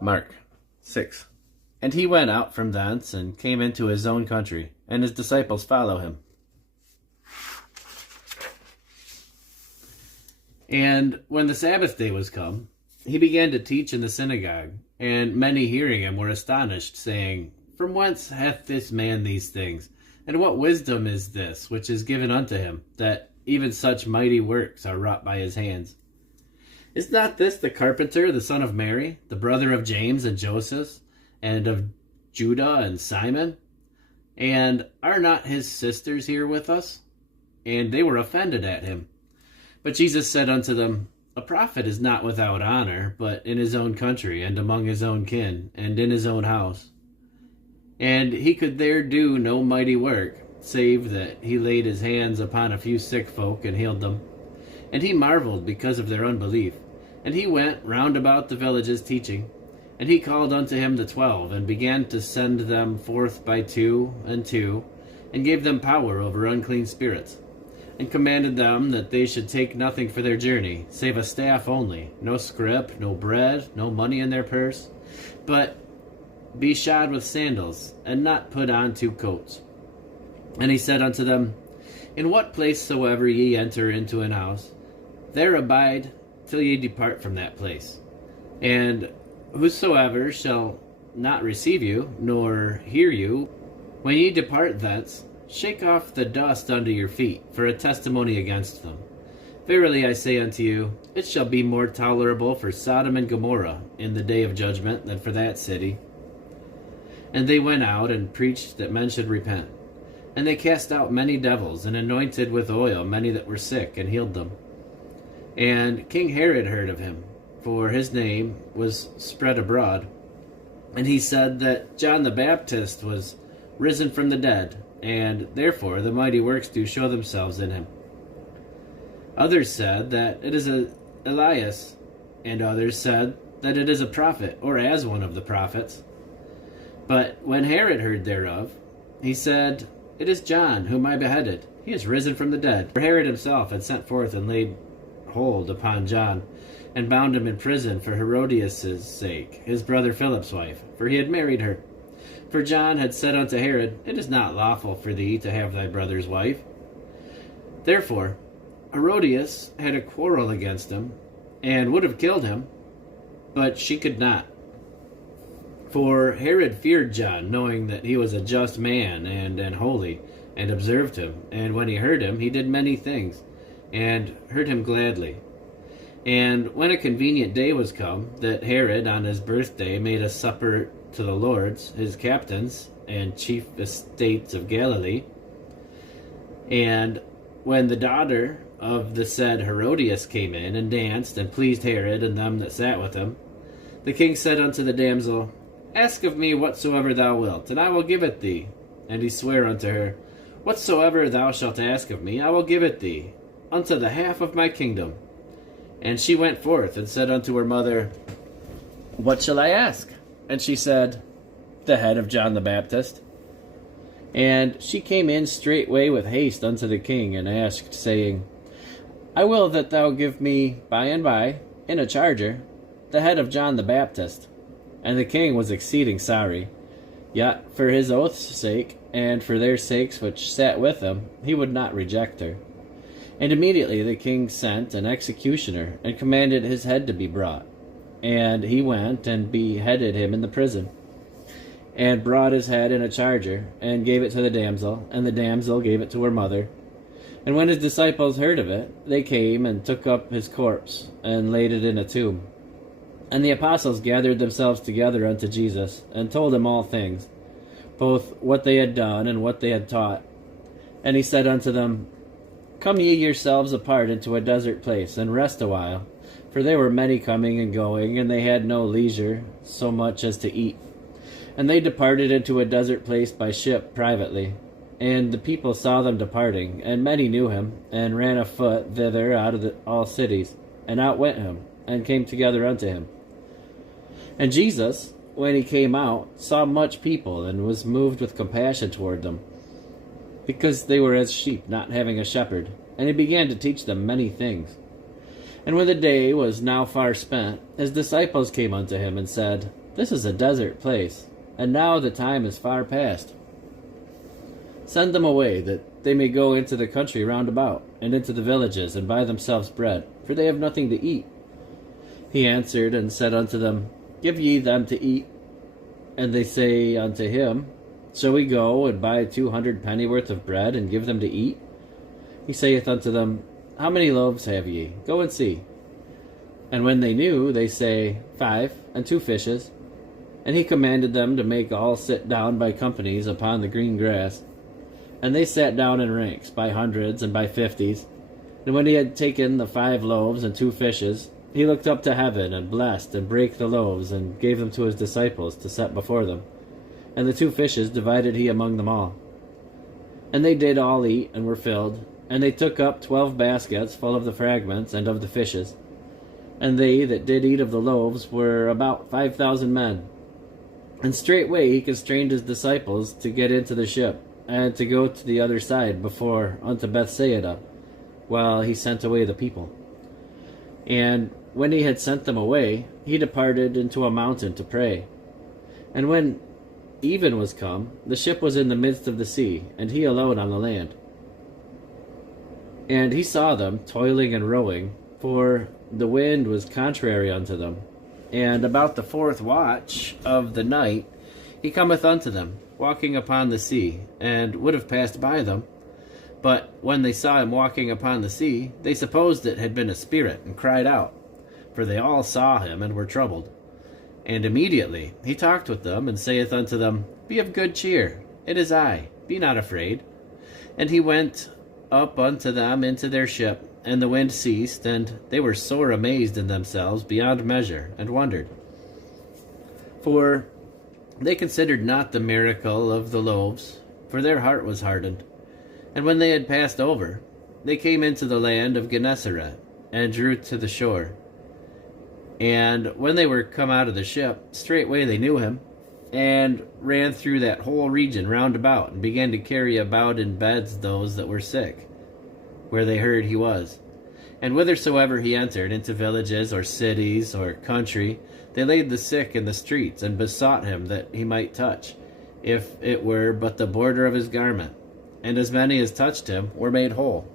Mark 6. And he went out from thence, and came into his own country, and his disciples follow him. And when the Sabbath day was come, he began to teach in the synagogue, and many hearing him were astonished, saying, From whence hath this man these things? And what wisdom is this which is given unto him, that even such mighty works are wrought by his hands? Is not this the carpenter, the son of Mary, the brother of James and Joseph, and of Judah and Simon? And are not his sisters here with us? And they were offended at him. But Jesus said unto them, A prophet is not without honor, but in his own country, and among his own kin, and in his own house. And he could there do no mighty work, save that he laid his hands upon a few sick folk, and healed them. And he marveled because of their unbelief. And he went round about the villages teaching. And he called unto him the 12, and began to send them forth by 2 and 2, and gave them power over unclean spirits, and commanded them that they should take nothing for their journey, save a staff only, no scrip, no bread, no money in their purse, but be shod with sandals, and not put on 2 coats. And he said unto them, In what place soever ye enter into an house, there abide till ye depart from that place. And whosoever shall not receive you, nor hear you, when ye depart thence, shake off the dust under your feet, for a testimony against them. Verily I say unto you, it shall be more tolerable for Sodom and Gomorrah in the day of judgment than for that city. And they went out and preached that men should repent. And they cast out many devils, and anointed with oil many that were sick, and healed them. And King Herod heard of him, for his name was spread abroad. And he said that John the Baptist was risen from the dead, and therefore the mighty works do show themselves in him. Others said that it is Elias, and others said that it is a prophet, or as one of the prophets. But when Herod heard thereof, he said, It is John, whom I beheaded. He is risen from the dead. For Herod himself had sent forth and laid hold upon John, and bound him in prison for Herodias' sake, his brother Philip's wife, for he had married her. For John had said unto Herod, It is not lawful for thee to have thy brother's wife. Therefore Herodias had a quarrel against him, and would have killed him, but she could not. For Herod feared John, knowing that he was a just man and holy, and observed him. And when he heard him, he did many things, and heard him gladly. And when a convenient day was come, that Herod on his birthday made a supper to the lords, his captains, and chief estates of Galilee. And when the daughter of the said Herodias came in, and danced, and pleased Herod and them that sat with him, the king said unto the damsel, Ask of me whatsoever thou wilt, and I will give it thee. And he sware unto her, Whatsoever thou shalt ask of me, I will give it thee, unto the half of my kingdom. And she went forth, and said unto her mother, What shall I ask? And she said, The head of John the Baptist. And she came in straightway with haste unto the king, and asked, saying, I will that thou give me by and by, in a charger, the head of John the Baptist. And the king was exceeding sorry, yet for his oath's sake, and for their sakes which sat with him, he would not reject her. And immediately the king sent an executioner, and commanded his head to be brought. And he went and beheaded him in the prison, and brought his head in a charger, and gave it to the damsel, and the damsel gave it to her mother. And when his disciples heard of it, they came and took up his corpse, and laid it in a tomb. And the apostles gathered themselves together unto Jesus, and told him all things, both what they had done and what they had taught. And he said unto them, Come ye yourselves apart into a desert place, and rest a while. For there were many coming and going, and they had no leisure so much as to eat. And they departed into a desert place by ship privately. And the people saw them departing, and many knew him, and ran afoot thither out of all cities, and outwent him, and came together unto him. And Jesus, when he came out, saw much people, and was moved with compassion toward them, because they were as sheep not having a shepherd. And he began to teach them many things. And when the day was now far spent, his disciples came unto him, and said, This is a desert place, and now the time is far past. Send them away, that they may go into the country round about, and into the villages, and buy themselves bread, for they have nothing to eat. He answered and said unto them, Give ye them to eat. And they say unto him, Shall we go and buy 200 pennyworth of bread, and give them to eat? He saith unto them, How many loaves have ye? Go and see. And when they knew, they say, 5, and 2 fishes. And he commanded them to make all sit down by companies upon the green grass. And they sat down in ranks, by hundreds and by 50s. And when he had taken the 5 loaves and 2 fishes, he looked up to heaven, and blessed, and brake the loaves, and gave them to his disciples to set before them. And the 2 fishes divided he among them all. And they did all eat, and were filled. And they took up 12 baskets full of the fragments and of the fishes. And they that did eat of the loaves were about 5,000 men. And straightway he constrained his disciples to get into the ship, and to go to the other side before unto Bethsaida, while he sent away the people. And when he had sent them away, he departed into a mountain to pray. And when even was come, the ship was in the midst of the sea, and he alone on the land. And he saw them toiling and rowing, for the wind was contrary unto them. And about the 4th watch of the night he cometh unto them, walking upon the sea, and would have passed by them. But when they saw him walking upon the sea, they supposed it had been a spirit, and cried out. For they all saw him, and were troubled. And immediately he talked with them, and saith unto them, Be of good cheer, it is I, be not afraid. And he went up unto them into their ship, and the wind ceased, and they were sore amazed in themselves beyond measure, and wondered. For they considered not the miracle of the loaves, for their heart was hardened. And when they had passed over, they came into the land of Gennesaret, and drew to the shore. And when they were come out of the ship, straightway they knew him, and ran through that whole region round about, and began to carry about in beds those that were sick, where they heard he was. And whithersoever he entered, into villages or cities or country, they laid the sick in the streets, and besought him that he might touch, if it were but the border of his garment. And as many as touched him were made whole.